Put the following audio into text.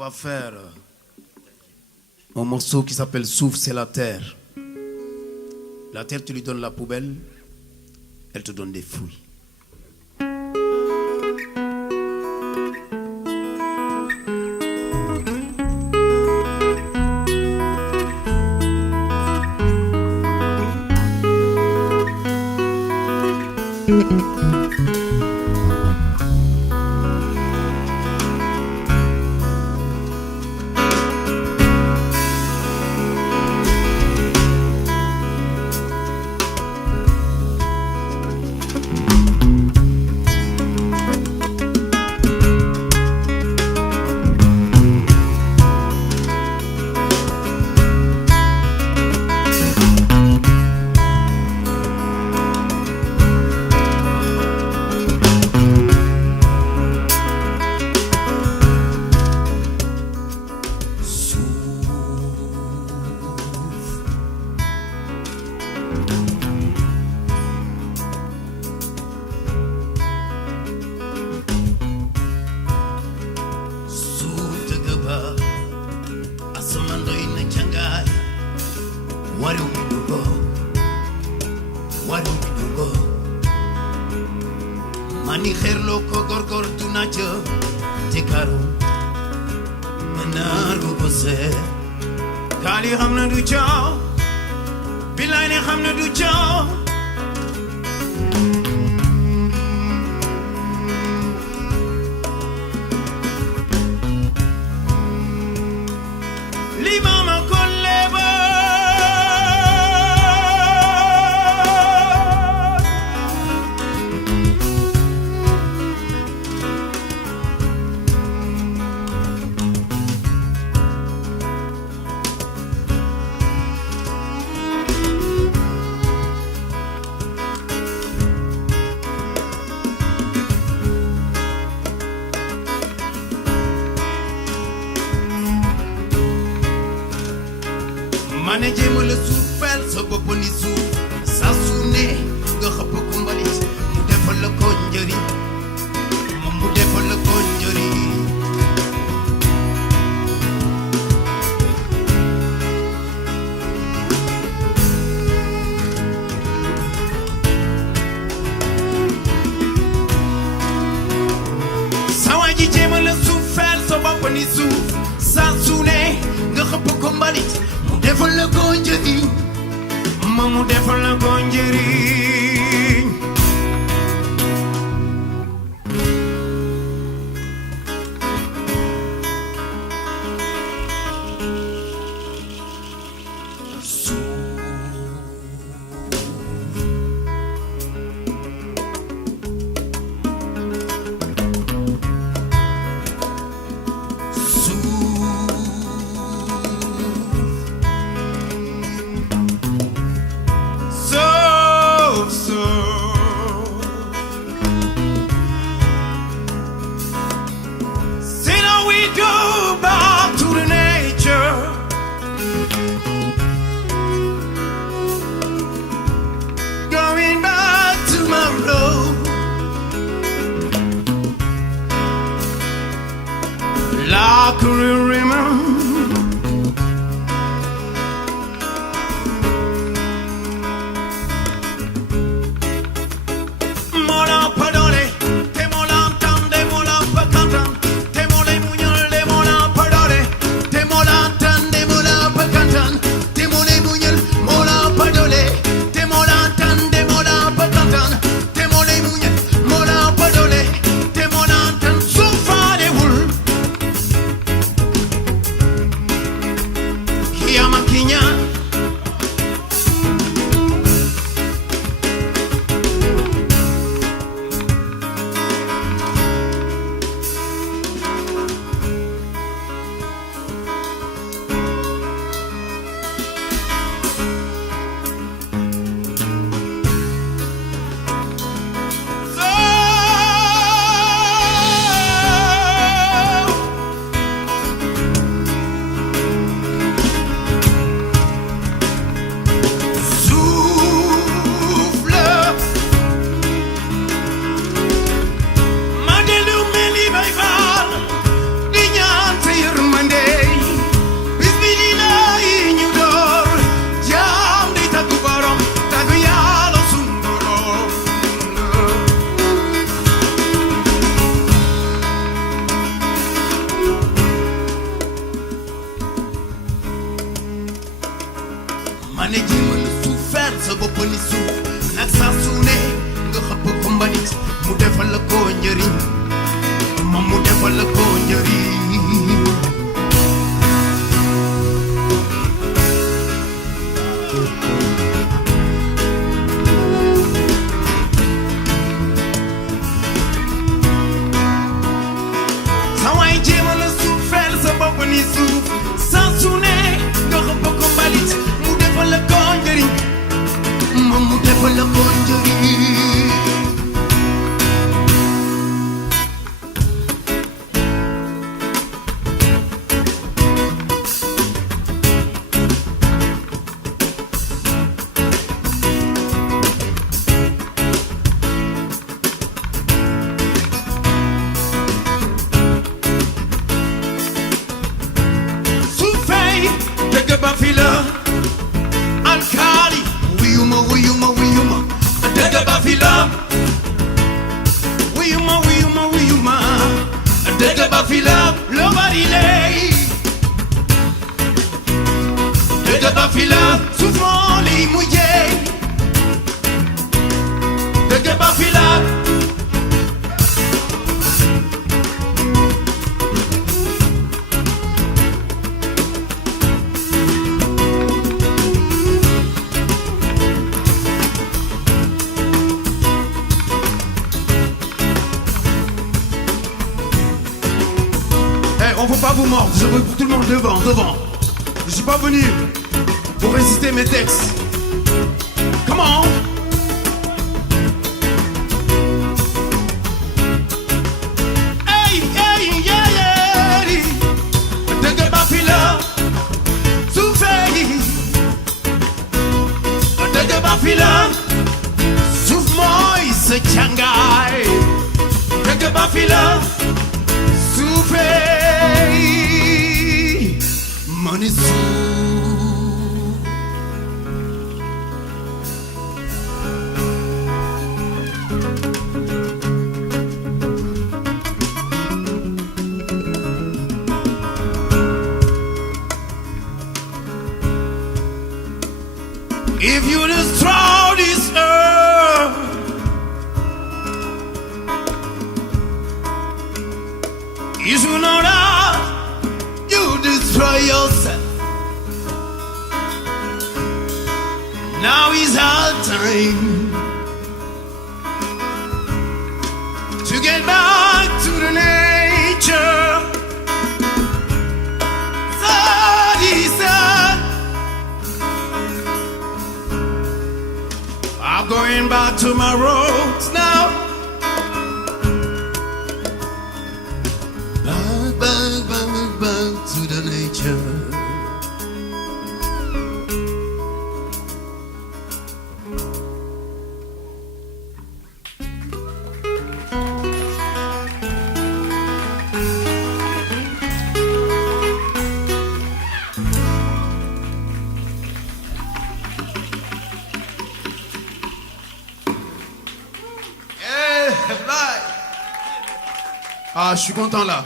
va faire un morceau qui s'appelle Souffle, c'est la terre. La terre, tu lui donnes la poubelle, elle te donne des fruits. Mani kherlo ko gorgor tunacho tikaru manargo bose kali hamna du chao bilay ne hamna du chao li mama kolleba Mane jema le soufel sa bop ni souf sa suné nga xep ko mbalit mu defal la ko njëri mu defal la ko njëri sa waji jema le soufel sa bop ni souf sa suné nga xep ko mbalit defal la ko njëri mu defal la ko njëri go back to the nature. Going back to my road. Like a river. njëriñ moom mu defal la ko njëriñ sa waay jéema la suufeel sa bopp ni suuf saa su ne nga xëpp ko mbalit mu defal la ko njëriñ moom mu defal la ko njëriñ dëgg ba fi la alkaali wuyuma wuyuma wuyuma dëgg ba fi la wuyuma wuyuma wuyuma dëgg ba fi la loo bari lay dëgg ba fi la suuf moo li mujjee dëgg ba fi la On ne faut pas vous mordre, je veux pour tout le monde devant. Je suis pas venu pour réciter mes textes. Comment? Hey, hey, yeah, yeah. Dëgg ba fi la suufee dëgg ba fi la suuf mooy sa càngaay dëgg ba fi la suufee money if you destroy this earth you should know that you destroy yourself. Now is our time to get back to the nature that is I'm going back to my roots now. Back to the nature. Ah, je suis content là.